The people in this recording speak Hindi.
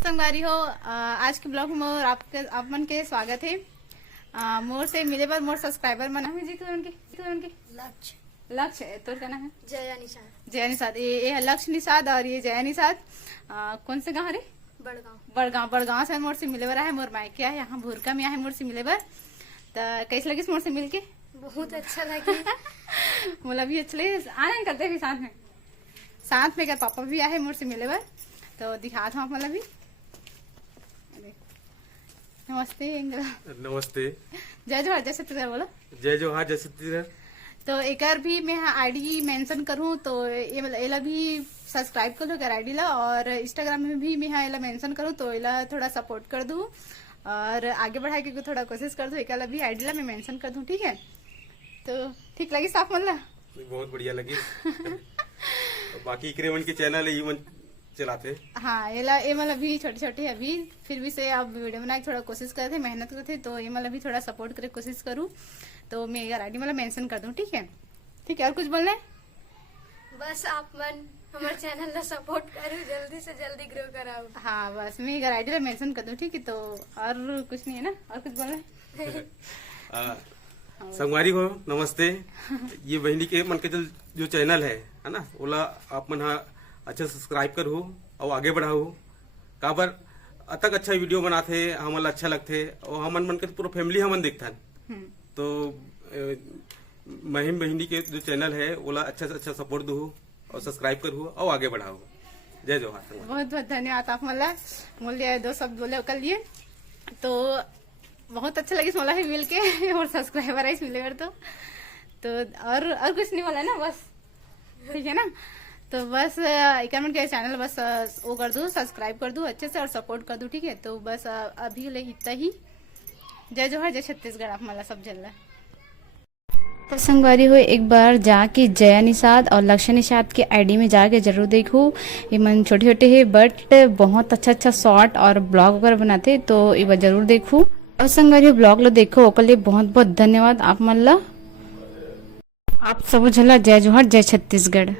संगवारी हो आज के ब्लॉग में मोर आप मन के स्वागत है। मोर से मिले बाद मोर सब्सक्राइबर मना है जी उनके लक्ष्य तोर का नाम है जया निषाद। ये है लक्ष्य निषाद और ये जया निषाद। कौन से गाँव रे? बड़गांव से मोर से मिले बर है। मोर मायके है यहाँ भूरका में है मोर से मिले बर। तो कैसे लगी मोर से मिलके? बहुत अच्छा लगे। मोला भी अच्छा लगे। आनंद करते भी साथ में कर पापा भी आए मोर से मिले बर। तो दिखा था मतलब भी। नमस्ते नमस्ते। जय जोहार जय छत्तीसगढ़ बोलो। जय जोहार जय छत्तीसगढ़। तो एक भी मैं आईडी मेंशन करूँ तो ये मतलब एला भी सब्सक्राइब कर लो कर आईडी ला। और इंस्टाग्राम में भी मैं एला मेंशन करूँ तो एला थोड़ा सपोर्ट कर दूँ और आगे बढ़ाए के थोड़ा कोशिश कर दूँ। एक भी आईडी ला मैं मेंशन कर दूँ, ठीक है? तो ठीक लगी साफ मतलब बहुत बढ़िया लगी। बाकी क्रेवन के चैनल है ये चलाते। हाँ ये मतलब भी छोटे अभी फिर भी से आप वीडियो बनाए थोड़ा कोशिश करते मेहनत करते तो ये मतलब भी थोड़ा सपोर्ट करे कोशिश करूँ। तो मैं अगर आईडी मतलब मेंशन कर दूँ, ठीक है? ठीक है। और कुछ बोलना है? बस आप मन हमारे चैनल ला सपोर्ट करो, जल्दी से जल्दी ग्रो कराओ। हाँ बस मैं अगर आईडी मेंशन कर दूँ, ठीक है? तो और कुछ नहीं है ना? और कुछ बोलना है? संगवारी हो नमस्ते। ये बहनी के मन के जो चैनल है ना ओला आप मन अच्छा सब्सक्राइब करो और आगे बढ़ाओ। काबर अतक अच्छा वीडियो बनाते हमन अच्छा लगते और हमन मन के पूरा फैमिली हमन देखथन। तो महिम बहिनी के जो चैनल है ओला अच्छा से अच्छा सपोर्ट दो और सब्सक्राइब करो और आगे बढ़ाओ। जय जोहार। बहुत बहुत धन्यवाद आप मला मूल्य दो शब्द बोले कर लिए। तो बहुत अच्छा लगी मोला ही मिल के और सब्सक्राइबर आई मिले तो और कुछ नहीं बोला ना, बस ठीक है ना? तो बस एक के चैनल बस वो कर दूँ, सब्सक्राइब कर दूँ अच्छे से और सपोर्ट कर दूँ, ठीक है? तो बस अभी ले इतना ही। जय जोहार जय छत्तीसगढ़। आप मला सब जल रहा तो संगवारी हो एक बार जाके जया निषाद और लक्ष्य निषाद के आईडी में जाके जरूर देखो। ये मन छोटे छोटे है बट बहुत अच्छा शॉर्ट और ब्लॉग वगैरह बनाते तो एक बार जरूर देखो। और संगवारी ब्लॉग लो देखो ओकर लिए बहुत बहुत धन्यवाद आप मन ला। आप सब झला जय जोहार जय छत्तीसगढ़।